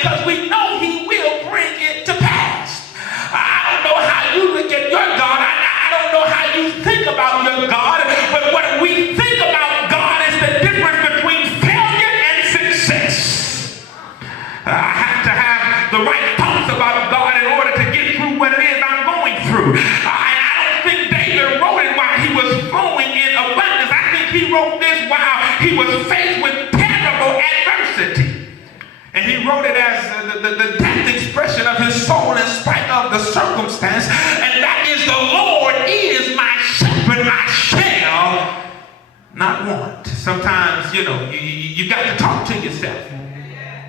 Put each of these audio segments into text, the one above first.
Because we know he will bring it to pass. I don't know how you look at your God. I don't know how you think about your God. But what we think about God is the difference between failure and success. I have to have the right thoughts about God in order to get through what it is I'm going through. And I don't think David wrote it while he was flowing in abundance. I think he wrote this while he was faced with terrible adversity. And he wrote it as the depth expression of his soul in spite of the circumstance. And that is, the Lord is my shepherd, I shall not want. Sometimes, you got to talk to yourself.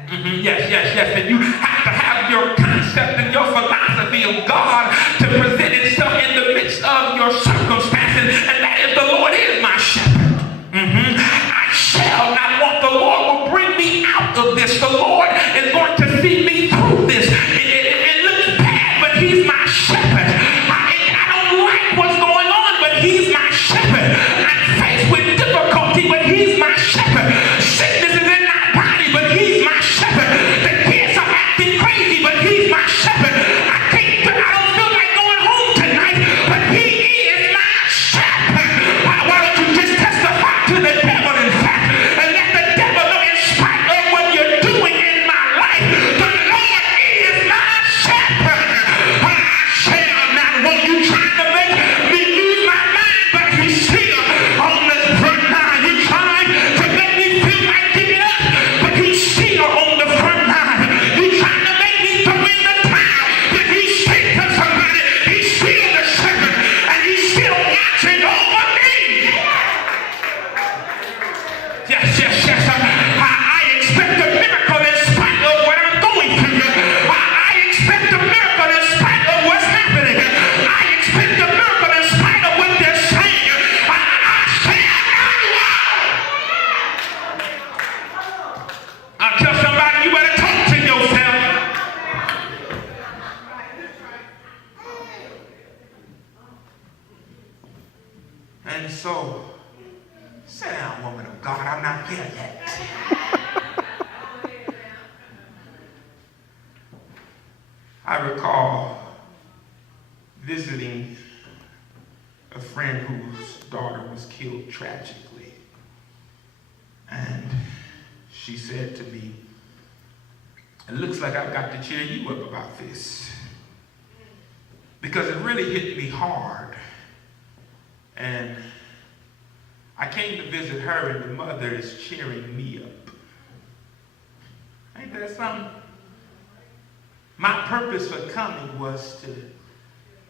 Yes. And you have to have your concept and your philosophy of God to present itself in the midst of your circumstances. And that is, the Lord is my shepherd. I shall not want. The Lord will bring me out of this. The Lord is going to see me through this. It looks bad, but he's my shepherd. I don't like what's going on, but he's my shepherd. I'm faced with difficulty, but he's my shepherd. Sickness is in my body, but he's my shepherd. The kids are acting crazy, but he's my shepherd. I don't feel like going home tonight, but he is my shepherd. Why don't you just testify to the devil, in fact, and let the devil know, in spite of what you're doing in my life, the Lord is my shepherd. I shall not want. You trying to make me lose my mind, but he's still on the front line. You trying to make me feel like giving up, but he's still on the front line. You trying to make me throw in the towel, but he's still to somebody. He's still the shepherd, and he's still watching over me. Yes. I expect a miracle in spite of what I'm going through. I expect a miracle in spite of what's happening. I expect a miracle in spite of what they're saying. I shall not want. I tell somebody, you better talk to yourself. And so, sit down, woman of God, I'm not there yet. I recall visiting a friend whose daughter was killed tragically. And she said to me, it looks like I've got to cheer you up about this. Because it really hit me hard. And I came to visit her, and the mother is cheering me up. Ain't that something? My purpose for coming was to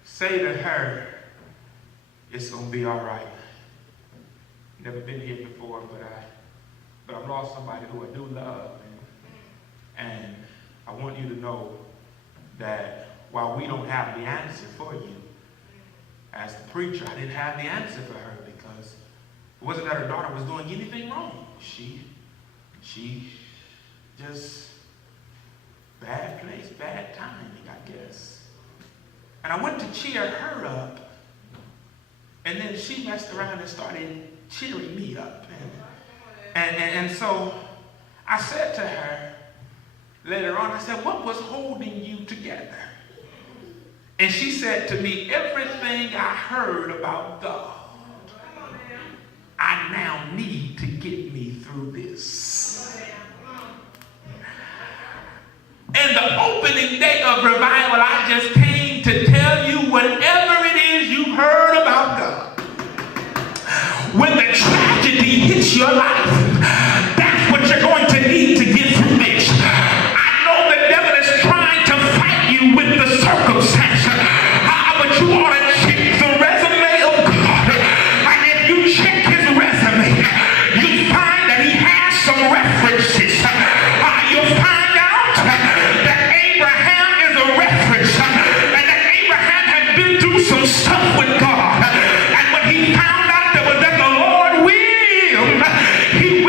say to her, it's going to be all right. Never been here before, but I've lost somebody who I do love. And I want you to know that while we don't have the answer for you, as the preacher, I didn't have the answer for her, because it wasn't that her daughter was doing anything wrong. She just, bad place, bad timing, I guess. And I went to cheer her up, and then she messed around and started cheering me up. And so I said to her later on, I said, what was holding you together? And she said to me, everything I heard about God, I now need to get me through this. And the opening day of revival, I just came to tell you, whatever it is you heard about God, when the tragedy hits your life, that's what you're going to need to get through this. I know the devil is trying to fight you with the circumstance, but you ought to check the resume of God. And if you check his resume, you find that he has some references. You'll find out that Abraham is a reference, and that Abraham had been through some stuff with God. And when he found out that the Lord will, he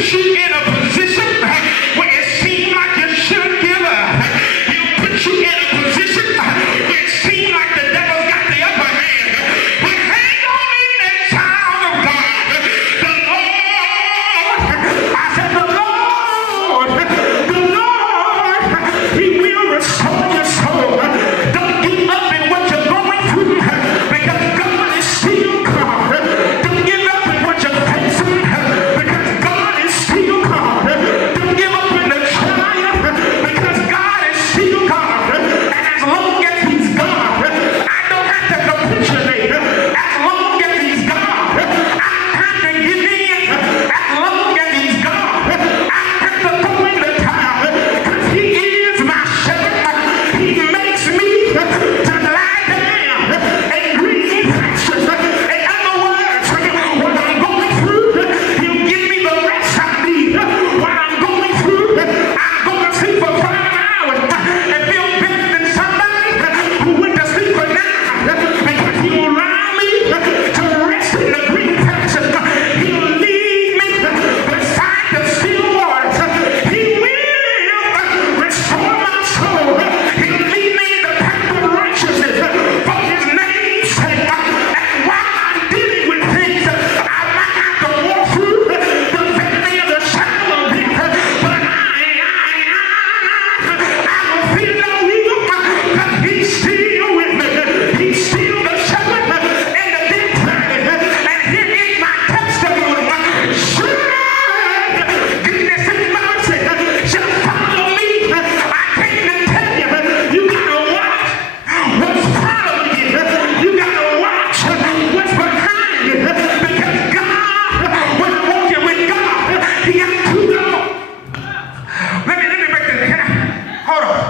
puts you in a position where it seems like you should give up. He'll put you in a position where it seems like the devil's got the upper hand. But hang on in there, child of God. The Lord, I said the Lord, He will restore your soul. Don't give up in what you're going through, because God is still God. Don't give up in what you're facing, because God is still God. Don't give up in the trial, because God is still God. And as long as He's God, I don't have to capitulate. As long as He's God, I have to give in. As long as He's God, I have to throw in the towel, because He is my shepherd. He makes me to lie down in green pastures. In other words, when I'm going through, He'll give me the rest I need. When I'm going through, I'm going to sleep for 5 hours and feel better than somebody who went to sleep for 9, because He will allow me to rest in the green pastures. He'll lead me beside the still waters. He will restore my soul. He'll lead me in the path of righteousness for His name's sake. And while I'm dealing with things, I might have to walk through the valley of the shadow of death, but I will fear no evil, because He's still with me. He's still the shepherd in the deep valley. And here is my testimony. Surely goodness and mercy shall follow me. I came to tell you, you gotta watch what's following you. You gotta watch what's behind you, because God, when I'm walking with God, He got 2 doors. Let me break this. Hold on.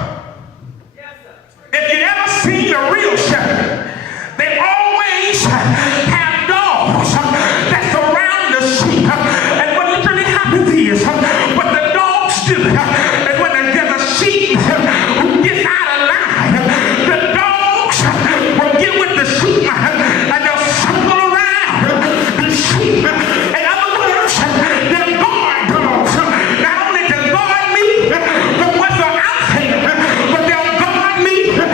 If you ever seen a real shepherd, they always have dogs that surround the sheep. And what literally happens is, what the dogs do is when there's a sheep who gets out of line, the dogs will get with the sheep and they'll circle around the sheep. In other words, they're guard dogs. Not only to guard me from what's out there, but they'll guard me from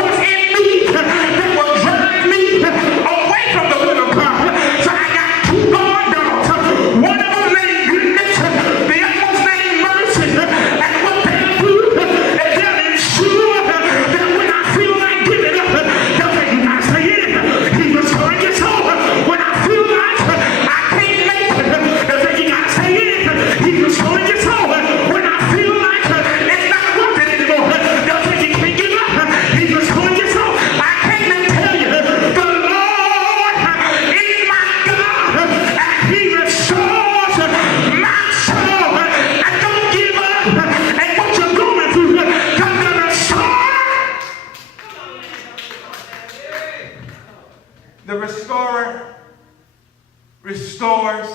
what's in me that will drive me away from the will of God. So I got 2 guard dogs. One of them named goodness, the other one's named mercy. And what they'll do is they'll ensure that when I feel like giving up, they'll say, "You gotta stay in. He's restoring your soul." When I feel like I can't make it, they'll say, "You gotta stay in. He's restoring your soul." When I feel like it's not worth it anymore, they'll say, "You can't give up. He's restoring your soul." I came to tell you, the Lord is my God, and He restores my soul. And don't give up at what you're going through, because the restorer restores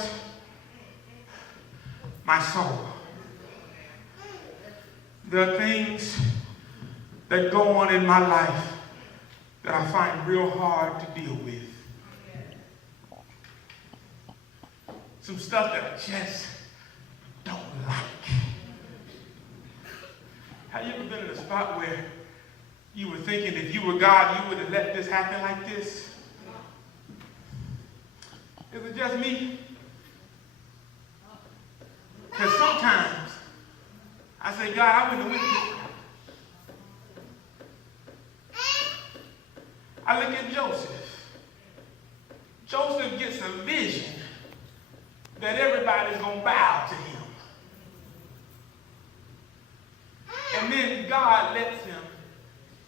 my soul. There are things that go on in my life that I find real hard to deal with. Some stuff that I just don't like. Have you ever been in a spot where you were thinking if you were God, you would have let this happen like this? Is it just me? Because sometimes I say, God, I wouldn't have went this. I look at Joseph. Joseph gets a vision that everybody's going to bow to him. And then God lets him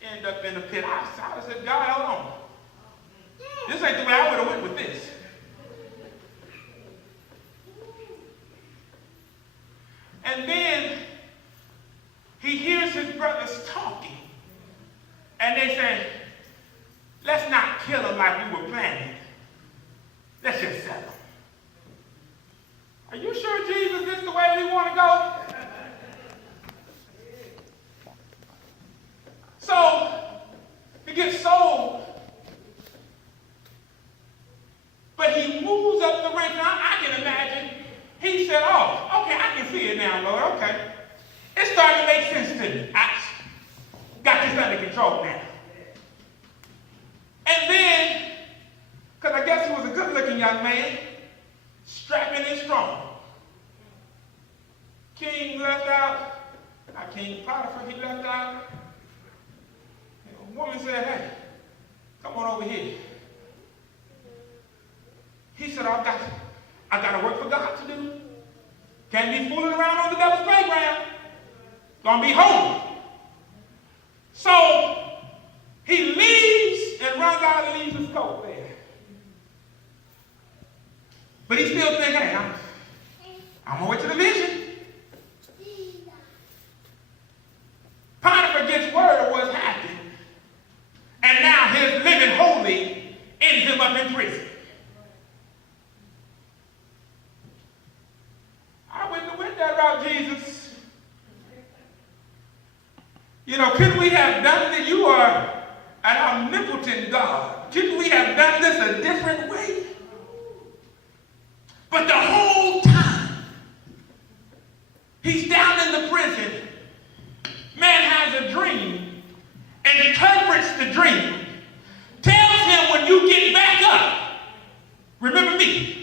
end up in a pit. I said, God, hold on. This ain't the way I would have went with this. And then he hears his brothers talking. And they say, let's not kill him like we were planning. Let's just sell him. Are you sure Jesus is the way we want to go? So he gets sold. But he moves up the ranks. Now I can imagine he said, oh, see it now, Lord. Okay. It's starting to make sense to me. I got this under control now. And then, because I guess he was a good-looking young man, strapping and strong. King left out. Not King Potiphar, he left out. And a woman said, hey, come on over here. He said, I got to work for God to do. Can't be fooling around on the devil's playground. Gonna be holy. So he leaves and runs out and leaves his coat there. But he's still thinking, hey, I'm on my way to the vision. Potiphar gets word of what's happened. And now his living holy ends him up in prison. I wouldn't have went that route, Jesus. You know, could we have done it? You are an omnipotent God. Couldn't we have done this a different way? But the whole time, he's down in the prison. Man has a dream and interprets the dream. Tells him when you get back up, remember me.